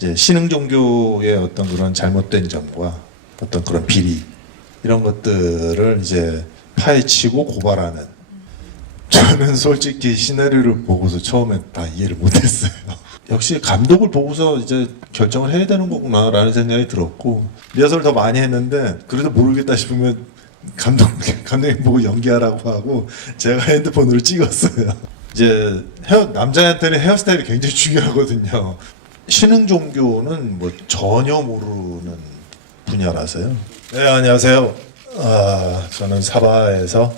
이제 신흥 종교의 어떤 그런 잘못된 점과 어떤 그런 비리 이런 것들을 이제 파헤치고 고발하는. 저는 솔직히 시나리오를 보고서 처음에 다 이해를 못했어요. 역시 감독을 보고서 이제 결정을 해야 되는 거구나라는 생각이 들었고, 리허설 더 많이 했는데 그래도 모르겠다 싶으면 감독님 보고 연기하라고 하고 제가 핸드폰으로 찍었어요. 이제 남자한테는 헤어스타일이 굉장히 중요하거든요. 신흥 종교는 뭐 전혀 모르는 분야라서요. 네, 안녕하세요. 저는 사바에서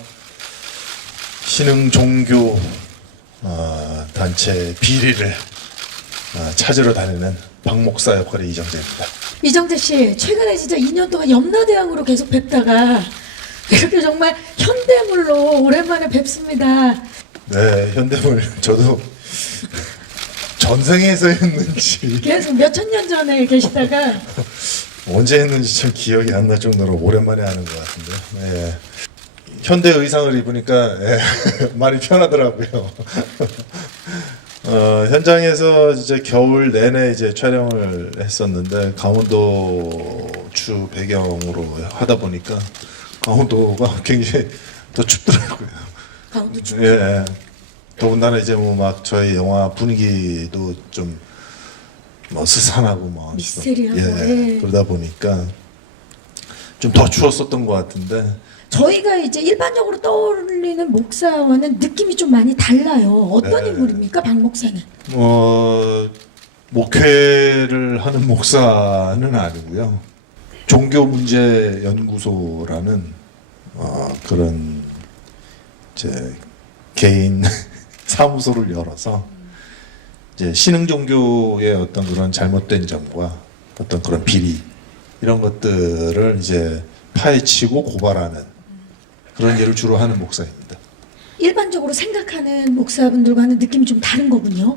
신흥 종교 단체 비리를 찾으러 다니는 박 목사 역할의 이정재입니다. 이정재 씨, 최근에 진짜 2년 동안 염라대왕으로 계속 뵙다가 이렇게 정말 현대물로 오랜만에 뵙습니다. 네, 현대물 저도 전생에서 했는지 계속 몇천 년 전에 계시다가 언제 했는지 참 기억이 안 날 정도로 오랜만에 하는 것 같은데. 네. 현대 의상을 입으니까 많이 편하더라고요. 현장에서 이제 겨울 내내 이제 촬영을 했었는데 강원도 주 배경으로 하다 보니까 강원도가 굉장히 더 춥더라고요. 강원도 춥죠. 예. 더군다나 이제 뭐 막 저희 영화 분위기도 좀 뭐 스산하고 뭐 미스테리하고, 예. 예. 그러다 보니까 좀 더 추웠었던 것 같은데. 저희가 이제 일반적으로 떠올리는 목사와는 느낌이 좀 많이 달라요. 어떤 네. 인물입니까, 박 목사는? 목회를 하는 목사는 아니고요. 종교문제연구소라는 그런 이제 개인 사무소를 열어서 이제 신흥 종교의 어떤 그런 잘못된 점과 어떤 그런 비리 이런 것들을 이제 파헤치고 고발하는 그런 일을 주로 하는 목사입니다. 일반적으로 생각하는 목사분들과는 느낌이 좀 다른 거군요.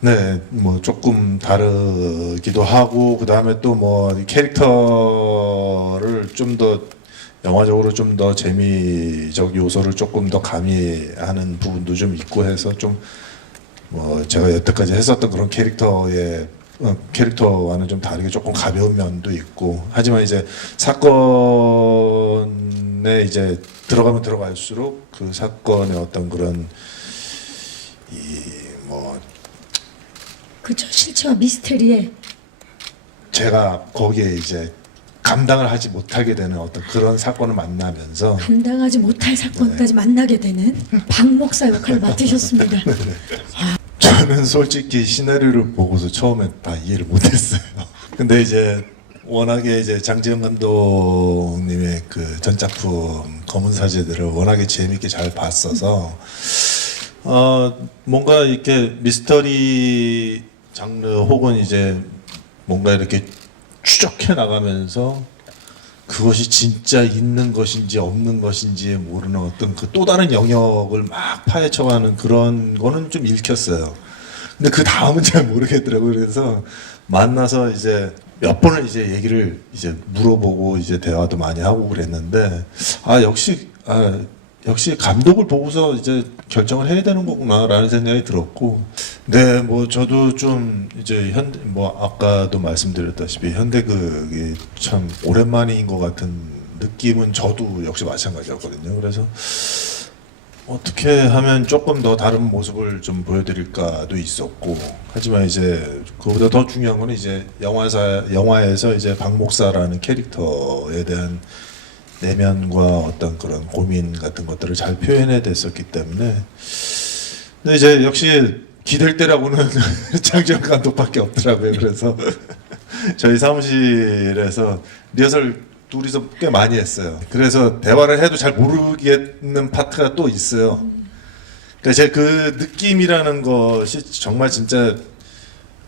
네, 뭐 조금 다르기도 하고, 그 다음에 또 뭐 캐릭터를 좀 더 영화적으로 좀 더 재미적 요소를 조금 더 가미하는 부분도 좀 있고 해서 좀 뭐 제가 여태까지 했었던 그런 캐릭터와는 좀 다르게 조금 가벼운 면도 있고, 하지만 이제 사건에 이제 들어가면 들어갈수록 그 사건의 어떤 그런 뭐 그렇죠. 실체와 미스테리에 제가 거기에 이제 감당을 하지 못하게 되는 어떤 그런 사건을 만나면서 감당하지 못할 사건까지 만나게 되는 박 목사 역할을 맡으셨습니다. 저는 솔직히 시나리오를 보고서 처음에 다 이해를 못했어요. 근데 이제 워낙에 이제 장지영 감독님의 그 전작품 검은 사제들을 워낙에 재밌게 잘 봤어서 뭔가 이렇게 미스터리 장르 혹은 이제 뭔가 이렇게 추적해 나가면서 그것이 진짜 있는 것인지 없는 것인지 모르는 어떤 그 또 다른 영역을 막 파헤쳐가는 그런 거는 좀 읽혔어요. 근데 그 다음은 잘 모르겠더라고요. 그래서 만나서 이제 몇 번을 이제 얘기를 이제 물어보고 이제 대화도 많이 하고 그랬는데 역시 감독을 보고서 이제 결정을 해야 되는 거구나라는 생각이 들었고, 네, 뭐 저도 좀 이제 뭐 아까도 말씀드렸다시피 현대극이 참 오랜만인 것 같은 느낌은 저도 역시 마찬가지였거든요. 그래서 어떻게 하면 조금 더 다른 모습을 좀 보여드릴까도 있었고, 하지만 이제 그보다 더 중요한 거는 이제 영화에서 이제 박 목사라는 캐릭터에 대한 내면과 어떤 그런 고민 같은 것들을 잘 표현해 냈었기 때문에. 근데 이제 역시 기댈 때라고는 장지영 감독밖에 없더라고요. 그래서 저희 사무실에서 리허설 둘이서 꽤 많이 했어요. 그래서 대화를 해도 잘 모르겠는 파트가 또 있어요. 그러니까 제 그 느낌이라는 것이 정말 진짜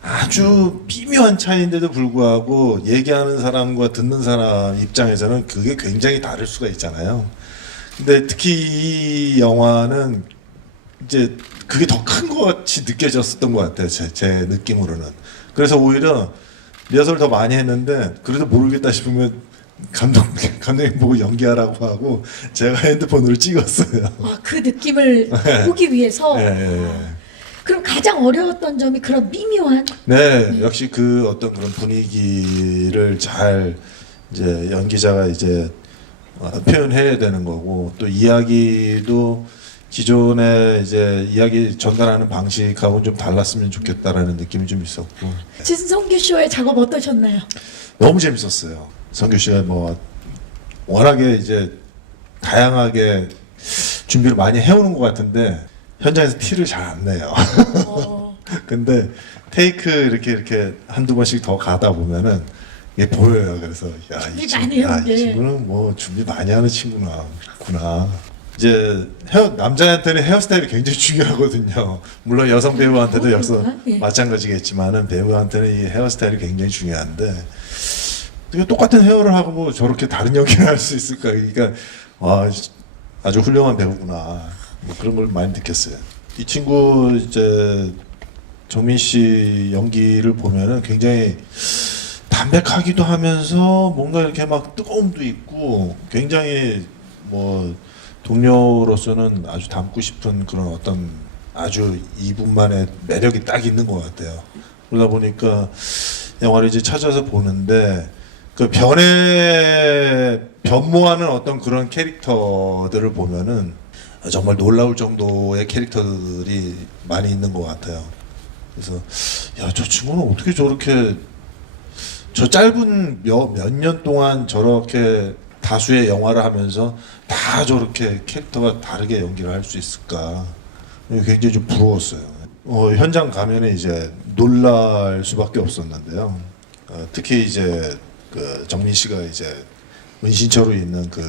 아주 미묘한 차이인데도 불구하고 얘기하는 사람과 듣는 사람 입장에서는 그게 굉장히 다를 수가 있잖아요. 근데 특히 이 영화는 이제 그게 더 큰 것 같이 느껴졌었던 것 같아요. 제 느낌으로는. 그래서 오히려 리허설 더 많이 했는데 그래도 모르겠다 싶으면 감독님 보고 연기하라고 하고 제가 핸드폰으로 찍었어요. 그 느낌을 보기 위해서. 예. 그럼 가장 어려웠던 점이 그런 미묘한 네, 역시 그 어떤 그런 분위기를 잘 이제 연기자가 이제 표현해야 되는 거고, 또 이야기도 기존에 이제 이야기 전달하는 방식하고는 좀 달랐으면 좋겠다라는 느낌이 좀 있었고. 진성규 쇼의 작업 어떠셨나요? 너무 재밌었어요. 성규 씨가 뭐 워낙에 이제 다양하게 준비를 많이 해오는 것 같은데 현장에서 티를 잘 안 내요. 근데 테이크 이렇게 한두 번씩 더 가다 보면은 이게 보여요. 그래서 야, 준비 많이 해온 게. 이 친구는 뭐 준비 많이 하는 친구구나. 이제 남자한테는 헤어스타일이 굉장히 중요하거든요. 물론 여성 배우한테도 여기서 예. 마찬가지겠지만은 배우한테는 이 헤어스타일이 굉장히 중요한데 이게 똑같은 헤어를 하고 뭐 저렇게 다른 연기를 할 수 있을까? 그러니까 와, 아주 훌륭한 배우구나. 뭐 그런 걸 많이 느꼈어요. 이 친구 이제 정민 씨 연기를 보면은 굉장히 담백하기도 하면서 뭔가 이렇게 막 뜨거움도 있고 굉장히 뭐 동료로서는 아주 닮고 싶은 그런 어떤 아주 이분만의 매력이 딱 있는 것 같아요. 그러다 보니까 영화를 이제 찾아서 보는데 그 변모하는 어떤 그런 캐릭터들을 보면은 정말 놀라울 정도의 캐릭터들이 많이 있는 것 같아요. 그래서 야, 저 친구는 어떻게 저렇게 저 짧은 몇 년 동안 저렇게 다수의 영화를 하면서 다 저렇게 캐릭터가 다르게 연기를 할 수 있을까? 굉장히 좀 부러웠어요. 현장 가면은 이제 놀랄 수밖에 없었는데요. 특히 이제 그 정민 씨가 이제 은신처로 있는 그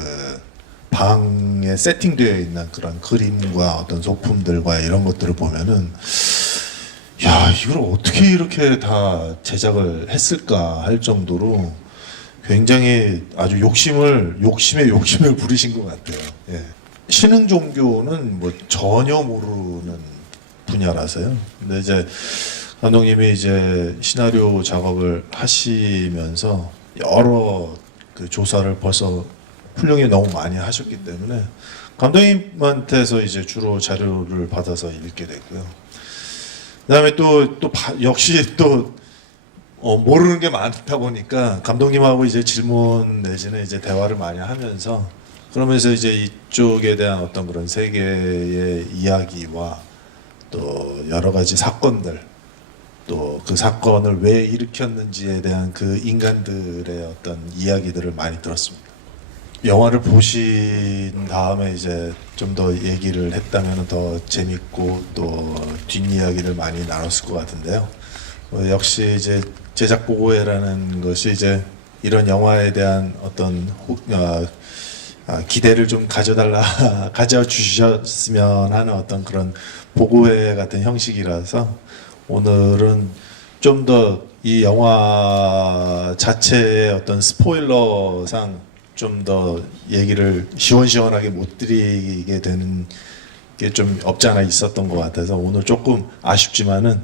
방에 세팅되어 있는 그런 그림과 어떤 소품들과 이런 것들을 보면은 야, 이걸 어떻게 이렇게 다 제작을 했을까 할 정도로 굉장히 아주 욕심에 욕심을 부리신 것 같아요. 예. 신흥 종교는 뭐 전혀 모르는 분야라서요. 근데 이제 감독님이 이제 시나리오 작업을 하시면서 여러 그 조사를 벌써 훌륭히 너무 많이 하셨기 때문에 감독님한테서 이제 주로 자료를 받아서 읽게 됐고요. 그다음에 역시 또 모르는 게 많다 보니까 감독님하고 이제 질문 내지는 이제 대화를 많이 하면서 그러면서 이제 이쪽에 대한 어떤 그런 세계의 이야기와 또 여러 가지 사건들 또 그 사건을 왜 일으켰는지에 대한 그 인간들의 어떤 이야기들을 많이 들었습니다. 영화를 보신 다음에 이제 좀 더 얘기를 했다면 더 재밌고 또 뒷이야기를 많이 나눴을 것 같은데요. 역시 이제 제작 보고회라는 것이 이제 이런 영화에 대한 어떤 기대를 좀 가져주셨으면 하는 어떤 그런 보고회 같은 형식이라서 오늘은 좀 더 이 영화 자체의 어떤 스포일러상 좀 더 얘기를 시원시원하게 못 드리게 되는 게 좀 없지 않아 있었던 것 같아서 오늘 조금 아쉽지만은